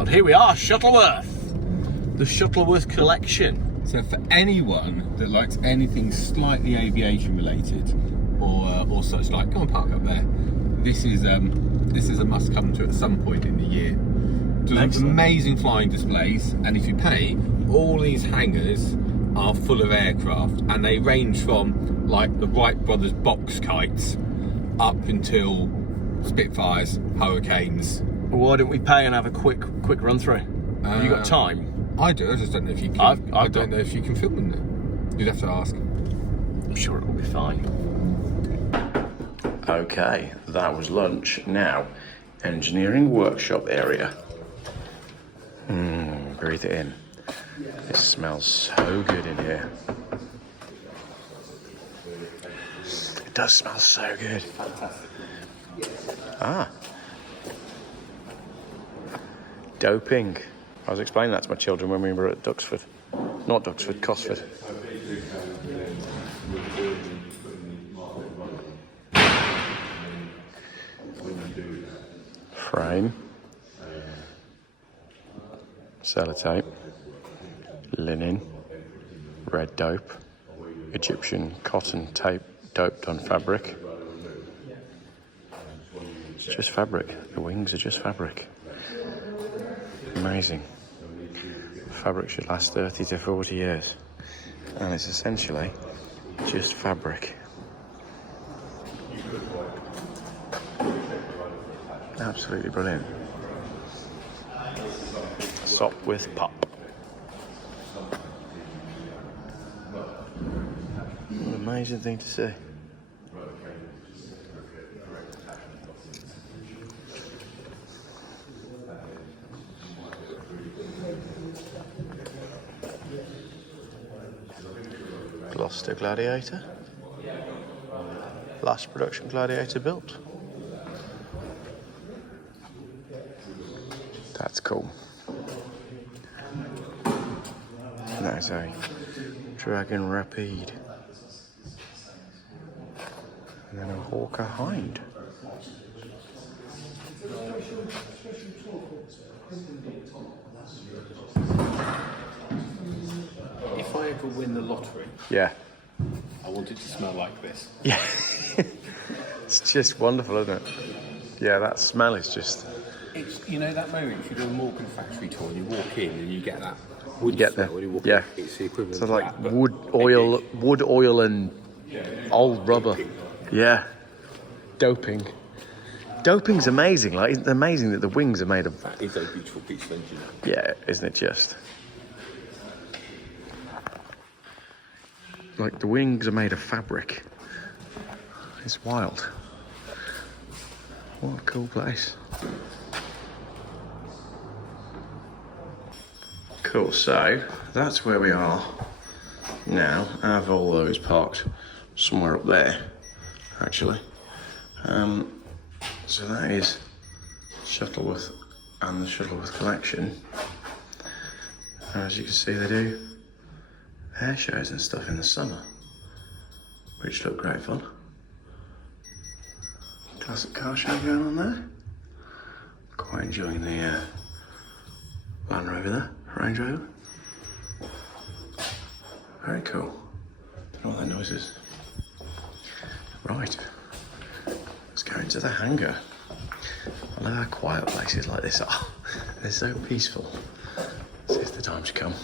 And here we are, Shuttleworth, the Shuttleworth Collection. So for anyone that likes anything slightly aviation related, or such like, go and park up there. This is a must come to at some point in the year. There's amazing flying displays, and if you pay, all these hangars are full of aircraft, and they range from like the Wright brothers box kites up until Spitfires, Hurricanes. Why don't we pay and have a quick run through? Have you got time? I do. I just don't know if you can. I don't know if you can film in there. You'd have to ask. I'm sure it will be fine. Okay, that was lunch. Now, engineering workshop area. Breathe it in. It smells so good in here. It does smell so good. Doping. I was explaining that to my children when we were at Duxford. Not Duxford, Cosford. Frame. Sellotape. Linen. Red dope. Egyptian cotton tape doped on fabric. It's just fabric. The wings are just fabric. Amazing. Fabric should last 30 to 40 years. And it's essentially just fabric. Absolutely brilliant. Sop with pop. An amazing thing to see. Gloucester Gladiator. Last production Gladiator built. That's cool. That is a Dragon Rapide. And then a Hawker Hind. If I ever win the lottery, Yeah. I want it to smell like this. Yeah. It's just wonderful, isn't it? Yeah, that smell is just... It's, you know that moment if you do a Morgan factory tour and you walk in and you get that wood Get smell there. when you walk Yeah. in, it's the equivalent So of like that, but wood oil and old rubber. Yeah. Doping. Doping's amazing. Like, it's amazing that the wings are made of... that is a beautiful piece of engineering. Yeah, isn't it just? Like, the wings are made of fabric. It's wild. What a cool place. Cool, so that's where we are now. Our Volvo is parked somewhere up there, actually. So that is Shuttleworth and the Shuttleworth Collection. And as you can see, they do air shows and stuff in the summer, which look great fun. Classic car show going on there. Quite enjoying the Land Rover there, Range Rover. Very cool. Don't know what that noise is. Right, let's go into the hangar. I love how quiet places like this are. They're so peaceful. This is the time to come.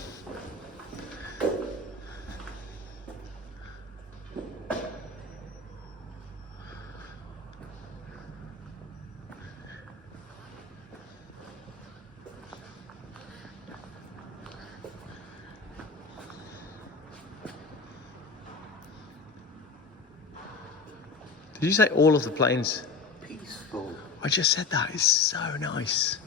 Did you say all of the planes? Peaceful. I just said that. It's so nice.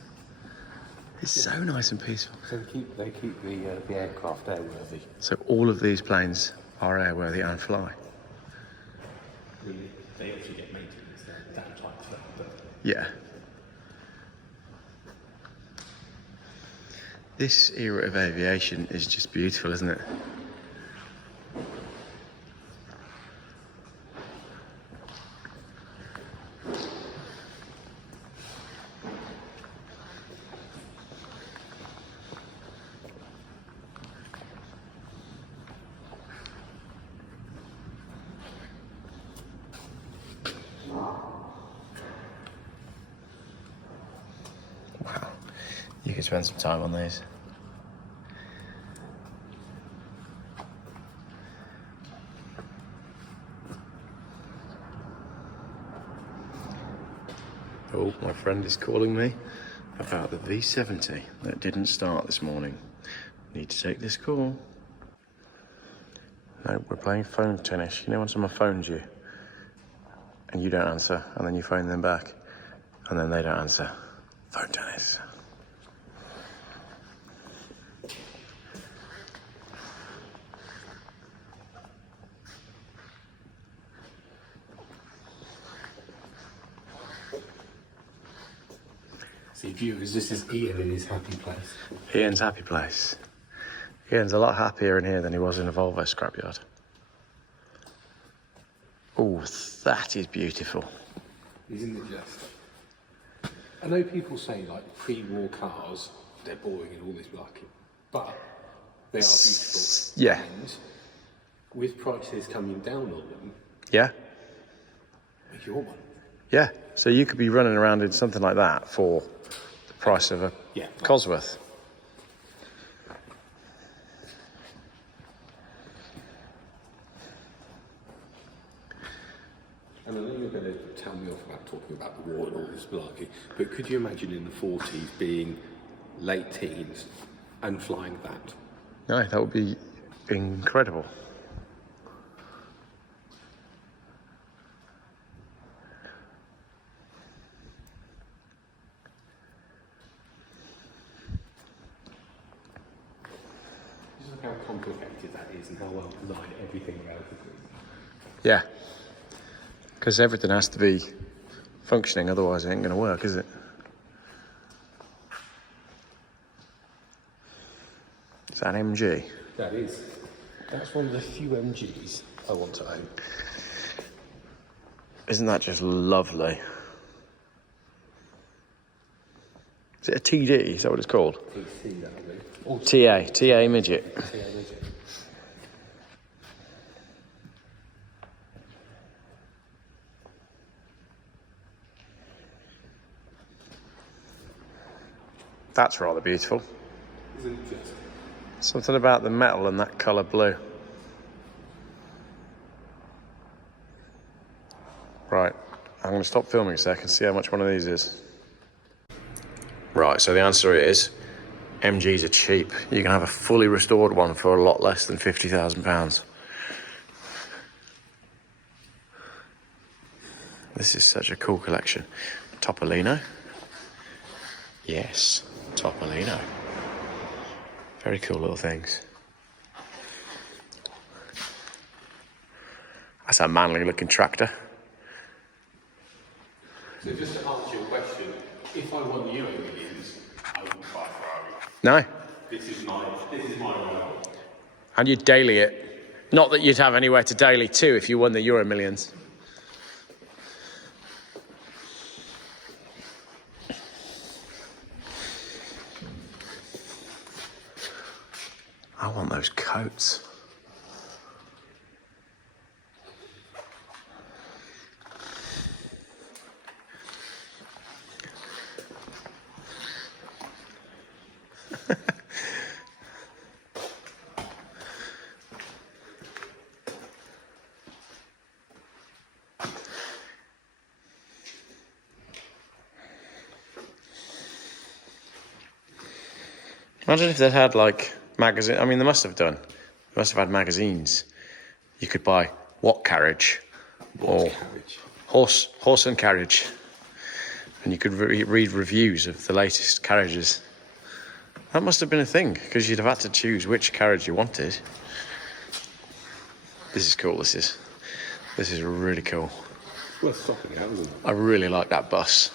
It's so nice and peaceful. So they keep the aircraft airworthy. So all of these planes are airworthy and fly? Really, they actually get maintenance that type of but Yeah. This era of aviation is just beautiful, isn't it? You could spend some time on these. Oh, my friend is calling me about the V70 that didn't start this morning. Need to take this call. No, we're playing phone tennis. You know when someone phones you and you don't answer, and then you phone them back, and then they don't answer? Phone tennis. See, viewers, this is Ian in his happy place. Ian's happy place. Ian's a lot happier in here than he was in a Volvo scrapyard. Oh, that is beautiful. Isn't it just? I know people say, like, pre-war cars, they're boring and all this malarkey, but they are beautiful. Yeah. And with prices coming down on them, Yeah? make your one. Yeah. So you could be running around in something like that for the price of a Cosworth. And I know you're going to tell me off about talking about the war and all this malarkey, but could you imagine in the 40s being late teens and flying that? No, that would be incredible. Just look how complicated that is and how well designed everything around it is. Yeah. Because everything has to be functioning, otherwise it ain't going to work, is it? Is that an MG? That is. That's one of the few MGs I want to own. Isn't that just lovely? Is it a TD? Is that what it's called? TC, that would be. TA midget. TA midget. That's rather beautiful. Isn't it just? Something about the metal and that colour blue. Right, I'm going to stop filming a sec and see how much one of these is. Right, so the answer is MGs are cheap. You can have a fully restored one for a lot less than £50,000. This is such a cool collection. Topolino. Yes, Topolino. Very cool little things. That's a manly looking tractor. So just to answer your question, if I won the Euro Millions, I wouldn't buy a Ferrari. No. This is my rival. And you'd daily it. Not that you'd have anywhere to daily to if you won the Euro Millions. I want those coats. Imagine if they'd had like magazine. I mean, they must have done. They must have had magazines. You could buy what carriage, or horse and carriage, and you could read reviews of the latest carriages. That must have been a thing because you'd have had to choose which carriage you wanted. This is cool. This is really cool. It's worth stopping at, isn't it? I really like that bus.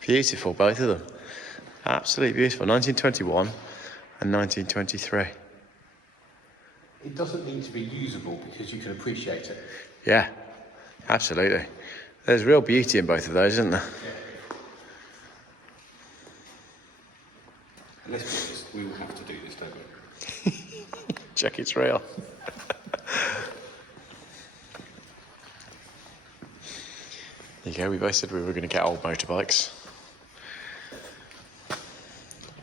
Beautiful, both of them. Absolutely beautiful. 1921 and 1923. It doesn't need to be usable because you can appreciate it. Yeah, absolutely. There's real beauty in both of those, isn't there? And let's be honest, we all have to do this, don't we? Check it's real. There you go, we both said we were going to get old motorbikes.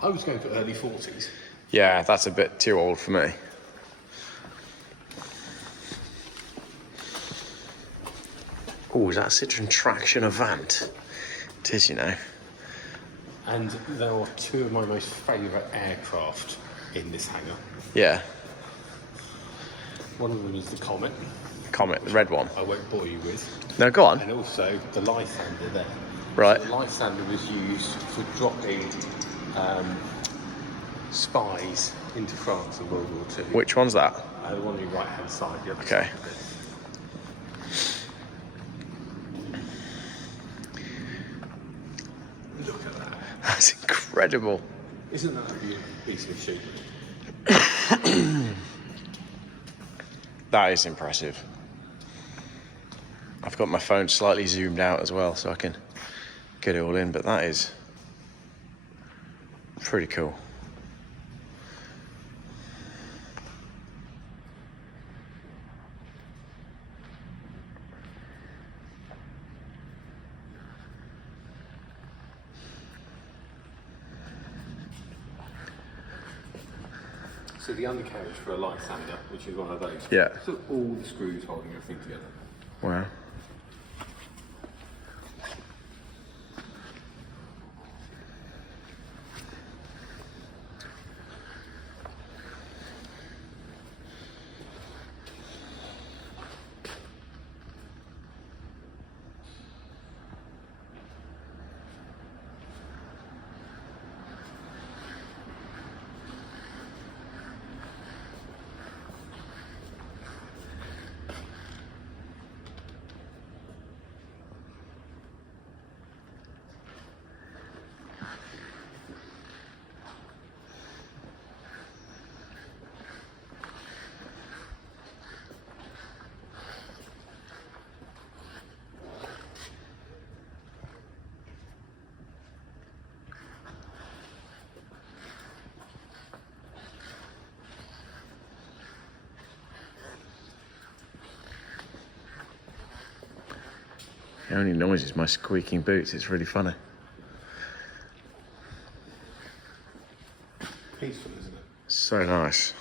I was going for early 40s. Yeah, that's a bit too old for me. Oh, is that a Citroen Traction Avant? It is, you know. And there are two of my most favourite aircraft in this hangar. Yeah. One of them is the Comet. Comet, the red one. I won't bore you with. No, go on. And also the Lysander there. Right. The Lysander was used for dropping spies into France in World War II. Which one's that? The one on your right hand side. The other Okay. side of it. Look at that. That's incredible. Isn't that a beautiful piece of shit? That is impressive. I've got my phone slightly zoomed out as well so I can get it all in, but that is pretty cool. So the undercarriage for a Lysander, which is one of those. Yeah. So all the screws holding everything together. Wow. The only noise is my squeaking boots. It's really funny. Peaceful, isn't it? So nice.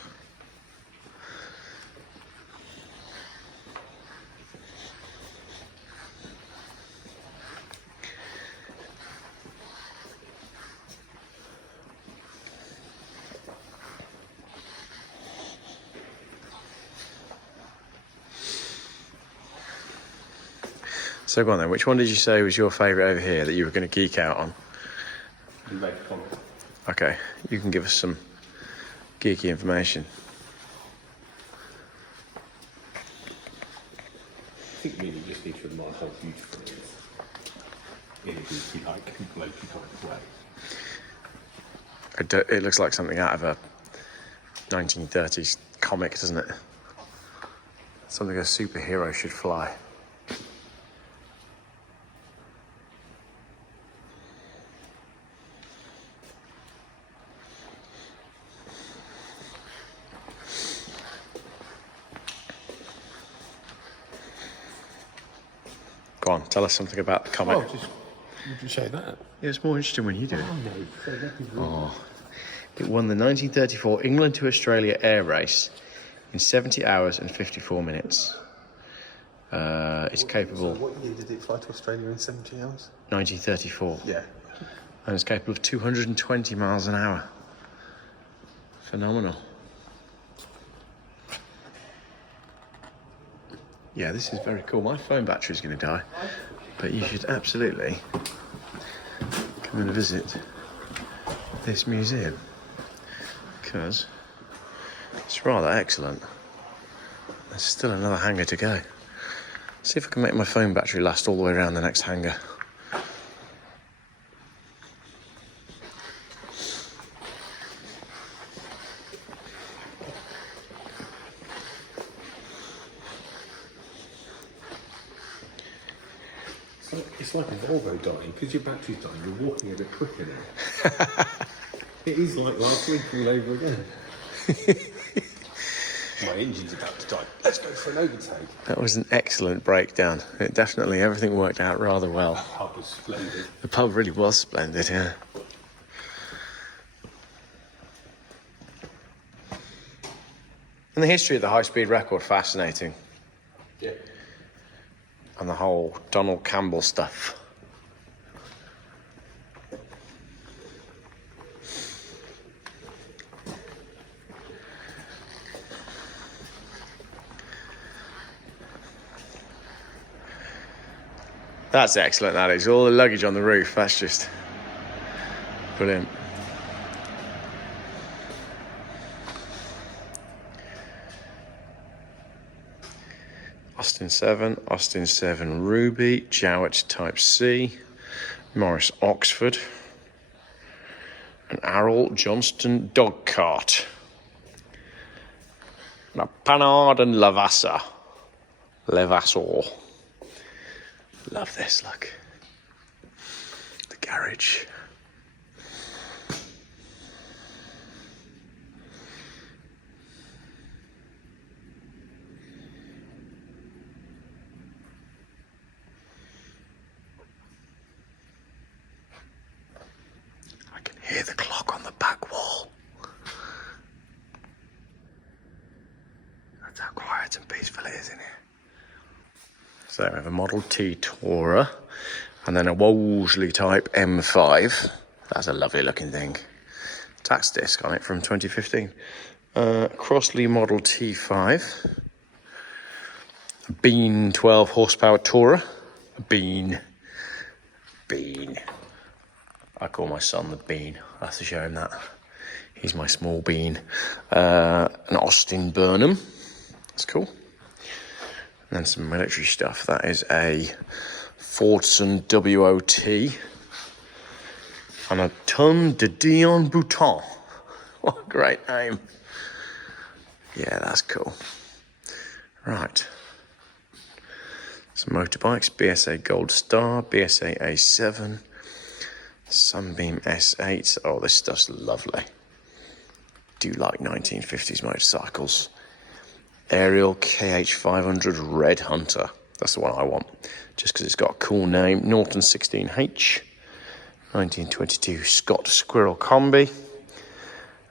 So go on then, which one did you say was your favourite over here that you were going to geek out on? The red Comet. Okay, you can give us some geeky information. I think really just need to admire how beautiful it is. In a geeky, like, blokey kind of way. It looks like something out of a 1930s comic, doesn't it? Something a superhero should fly. Go on, tell us something about the comic. Oh, just would you say that? Yeah, it's more interesting when you do it. Oh no, so that is really It won the 1934 England to Australia air race in 70 hours and 54 minutes. It's capable... So what year did it fly to Australia in 70 hours? 1934. Yeah. And it's capable of 220 miles an hour. Phenomenal. Yeah, this is very cool. My phone battery's going to die, but you should absolutely come and visit this museum because it's rather excellent. There's still another hangar to go. See if I can make my phone battery last all the way around the next hangar. It's like a Volvo dying, because your battery's dying, you're walking a bit quicker now. It is like last week all over again. My my engine's about to die. Let's go for an overtake. That was an excellent breakdown. It definitely, everything worked out rather well. The pub was splendid. The pub really was splendid, yeah. And the history of the high-speed record, fascinating. Yeah. And the whole Donald Campbell stuff. That's excellent, that is. All the luggage on the roof, that's just brilliant. Austin 7 Ruby, Jowett Type C, Morris Oxford, an Arrol Johnston dog cart, and a Panhard and Levasseur. Love this, look. The garage. I can hear the clock on the back wall. That's how quiet and peaceful it is in here. So we have a Model T Tourer and then a Wolseley Type M5. That's a lovely looking thing. Tax disc on it from 2015. Crossley Model T5. A Bean 12 horsepower Tourer. A Bean. I call my son the Bean. I have to show him that. He's my small bean. An Austin Burnham. That's cool. And then some military stuff. That is a Fordson WOT and a Tonne de Dion Bouton. What a great name. Yeah, that's cool. Right. Some motorbikes. BSA Gold Star, BSA A7, Sunbeam S8. Oh, this stuff's lovely. Do like 1950s motorcycles. Aerial KH500 Red Hunter. That's the one I want, just because it's got a cool name. Norton 16H, 1922 Scott Squirrel Combi,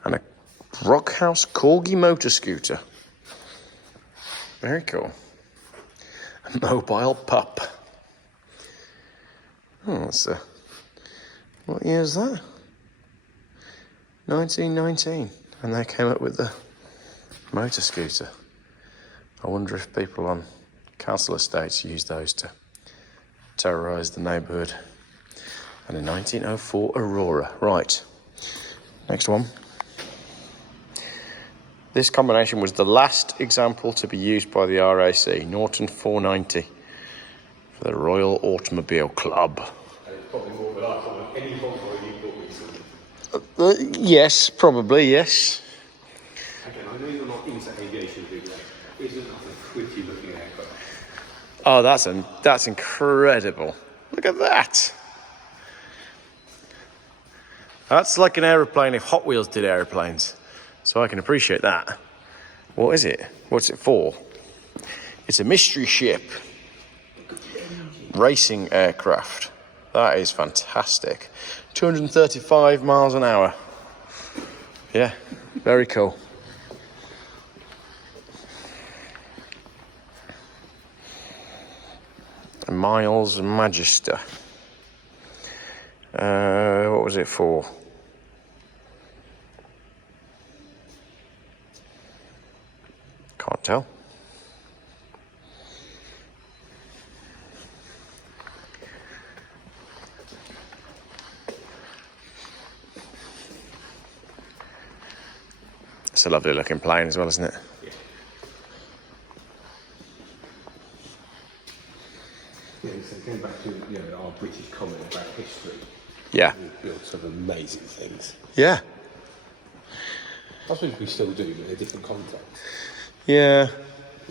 and a Rockhouse Corgi motor scooter. Very cool. A mobile pup. Oh, that's a... What year is that? 1919. And they came up with the motor scooter. I wonder if people on council estates use those to terrorise the neighbourhood. And a 1904 Aurora. Right, next one. This combination was the last example to be used by the RAC, Norton 490, for the Royal Automobile Club. And it's probably more reliable than any Volvo you bought recently. Yes, probably, yes. Again, I know you're not into aviation, big isn't that a pretty looking aircraft? Oh, that's incredible. Look at that. That's like an aeroplane if Hot Wheels did aeroplanes. So I can appreciate that. What is it? What's it for? It's a mystery ship. Racing aircraft. That is fantastic. 235 miles an hour. Yeah, very cool. Miles Magister. What was it for? Can't tell. It's a lovely looking plane as well, isn't it? Yeah, so going back to our British comment about history. Yeah. We've built some amazing things. Yeah. I suppose we still do, but in a different context. Yeah.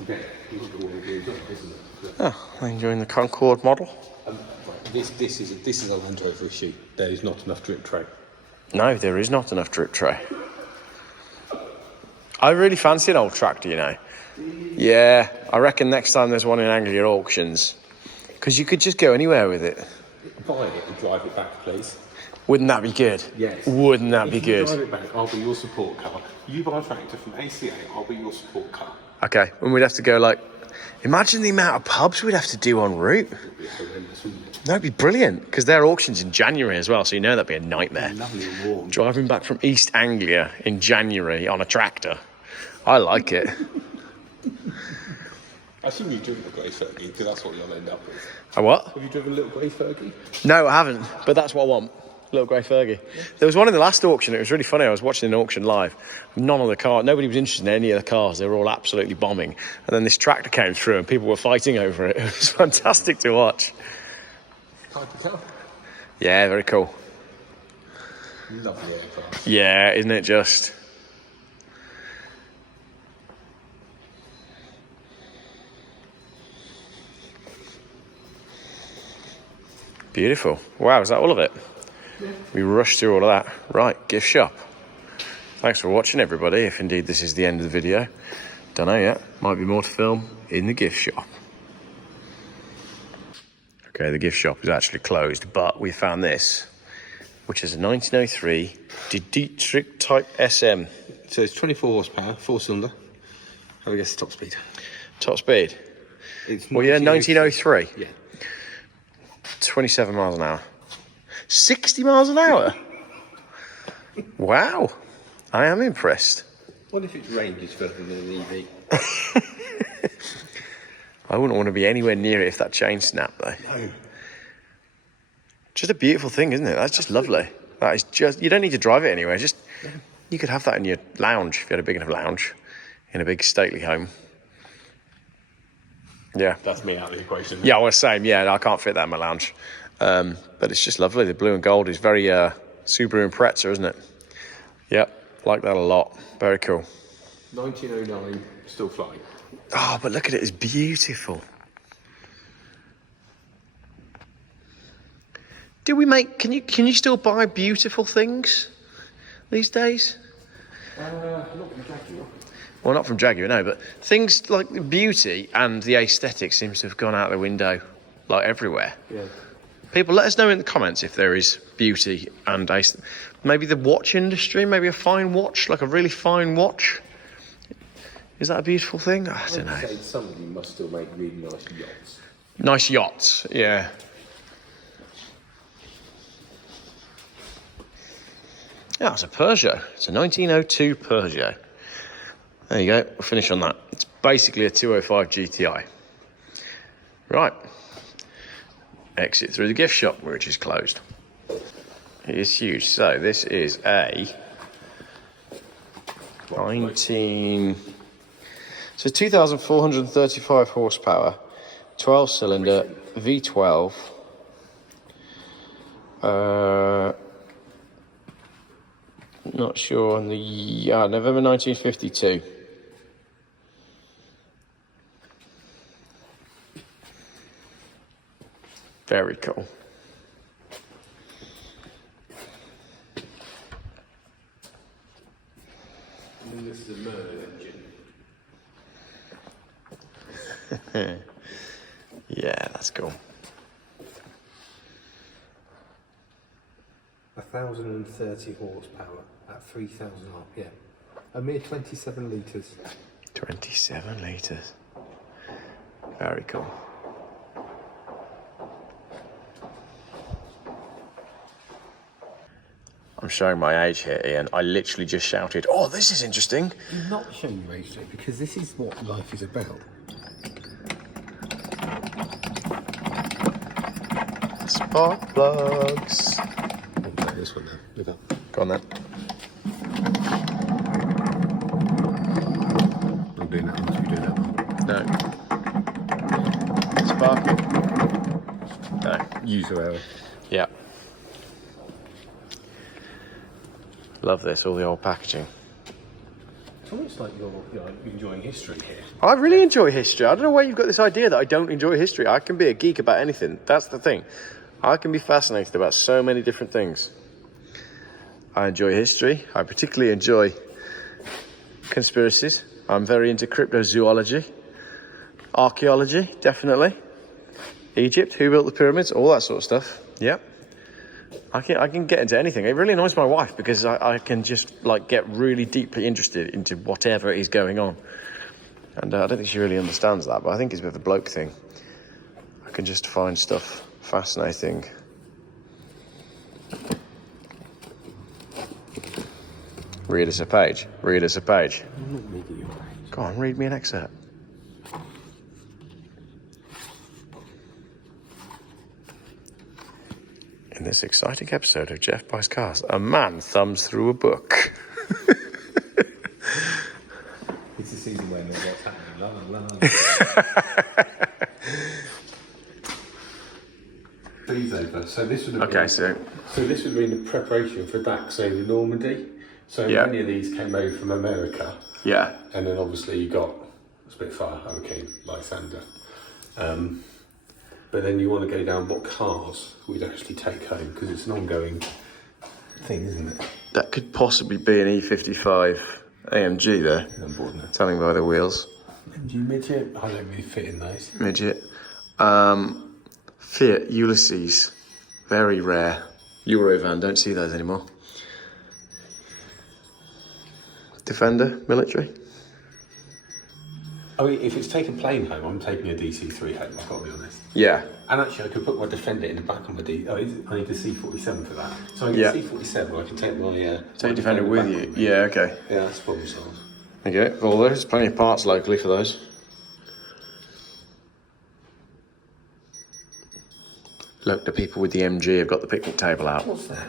Okay, isn't it? Oh, enjoying the Concorde model? This is a Land Rover issue. There is not enough drip tray. No, there is not enough drip tray. I really fancy an old tractor, you know. Yeah, I reckon next time there's one in Anglia auctions, because you could just go anywhere with it. Buy it and drive it back, please. Wouldn't that be good? Yes. Wouldn't that be good? If you drive it back, I'll be your support car. You buy a tractor from ACA, I'll be your support car. Okay, and we'd have to go like, imagine the amount of pubs we'd have to do en route. It'd be horrendous, wouldn't it? That'd be brilliant, because their auction's in January as well, so you know that'd be a nightmare. Lovely and warm. Driving back from East Anglia in January on a tractor. I like it. I assume you've driven a grey Fergie, because that's what you'll end up with. A what? Have you driven a little grey Fergie? No, I haven't, but that's what I want. Little grey Fergie. Yeah. There was one in the last auction. It was really funny. I was watching an auction live. None of the cars, nobody was interested in any of the cars. They were all absolutely bombing. And then this tractor came through and people were fighting over it. It was fantastic to watch. Type of car? Yeah, very cool. Lovely aircraft. Yeah, isn't it just? Beautiful. Wow, is that all of it? Yeah. We rushed through all of that. Right, gift shop. Thanks for watching, everybody, if indeed this is the end of the video. Don't know yet. Might be more to film in the gift shop. Okay, the gift shop is actually closed, but we found this, which is a 1903 Dietrich Type SM. So it's 24 horsepower, 4-cylinder. Have a guess the top speed. Top speed? It's well, yeah, 1903. Yeah. 27 miles an hour. 60 miles an hour? Wow. I am impressed. What if its range is further than an EV? I wouldn't want to be anywhere near it if that chain snapped, though. No. Just a beautiful thing, isn't it? That's just lovely. That is just, you don't need to drive it anywhere. Just, you could have that in your lounge if you had a big enough lounge in a big stately home. Yeah. That's me out of the equation. Yeah, I was saying, yeah, I can't fit that in my lounge. But it's just lovely. The blue and gold is very Subaru Impreza, isn't it? Yep, like that a lot. Very cool. 1909, still flying. Oh, but look at it, it's beautiful. Do we make, can you still buy beautiful things these days? Not from Jaguar. Well, not from Jaguar, no, but things like the beauty and the aesthetic seems to have gone out the window, like everywhere. Yeah. People, let us know in the comments if there is beauty and maybe the watch industry, maybe a fine watch, like a really fine watch. Is that a beautiful thing? I don't know. Say somebody must still make really nice yachts. Nice yachts, yeah. Yeah, it's a Peugeot. It's a 1902 Peugeot. There you go, we'll finish on that. It's basically a 205 GTI. Right. Exit through the gift shop, which is closed. It is huge. So this is a 2,435 horsepower, 12-cylinder V12. Not sure on the November 1952. Very cool. And this is a Merlin engine. Yeah, that's cool. 1,030 horsepower at 3,000 RPM. A mere 27 litres. 27 litres. Very cool. I'm showing my age here, Ian. I literally just shouted, "Oh, this is interesting." You're not showing your age, because this is what life is about. Spark plugs. I'll take this one now. Look up. Go on then. I'm doing that unless we do that one. No. Sparking. No. User error. Yeah. Love this, all the old packaging. It's almost like you're enjoying history here. I really enjoy history. I don't know where you've got this idea that I don't enjoy history. I can be a geek about anything. That's the thing. I can be fascinated about so many different things. I enjoy history. I particularly enjoy conspiracies. I'm very into cryptozoology. Archaeology, definitely. Egypt, who built the pyramids, all that sort of stuff. Yep. I can get into anything. It really annoys my wife because I can just like get really deeply interested into whatever is going on. And I don't think she really understands that, but I think it's a bit of a bloke thing. I can just find stuff fascinating. Read us a page. Read us a page. I'm not reading your page. Go on, read me an excerpt. In this exciting episode of Jeff Buys Cars, a man thumbs through a book. It's the season when what's happening. La, la, la. Please over. So this would have Okay, been, so this would have been the preparation for that. So the Normandy. So Yeah. many of these came over from America, yeah, and then obviously you got Spitfire, Hurricane, Lysander. But then you want to go down what cars we'd actually take home, because it's an ongoing thing, isn't it? that could possibly be an E55 AMG there. I'm bored now. Telling by the wheels. MG midget. I don't really fit in those. Midget. Fiat Ulysses, very rare. Eurovan, don't see those anymore. Defender, military. I mean, if it's taking plane home, I'm taking a DC3 home, I've got to be honest. Yeah. And actually, I could put my Defender in the back on my I need the C47 for that. So I Yeah. get C47, I can take my... Take Defender with back you. on me. Yeah, okay. Yeah, that's problem solved. Okay, well, there's plenty of parts locally for those. Look, the people with the MG have got the picnic table out. What's that?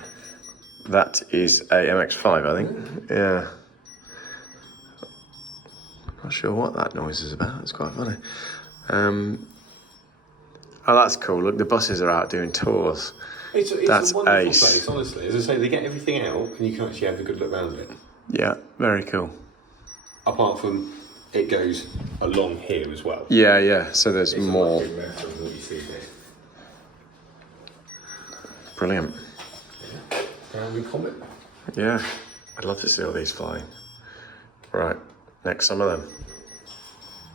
That is a MX-5, I think. Yeah. Not sure what that noise is about. It's quite funny. Oh, that's cool. Look, the buses are out doing tours. It's That's a wonderful ace. place, honestly. As I say, they get everything out, and you can actually have a good look around it. Yeah, very cool. Apart from, it goes along here as well. Yeah, yeah. So there's It's more. a much bigger area than what you see there. Brilliant. We comment. Yeah, I'd love to see all these flying. Right, next summer then.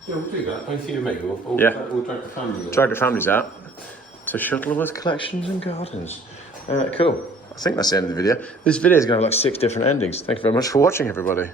Yeah, we'll do that. Both you and me. We'll Yeah. we'll drag the family. Drag the families out to Shuttleworth Collections and Gardens. Cool. I think that's the end of the video. This video is going to have like 6 different endings. Thank you very much for watching, everybody.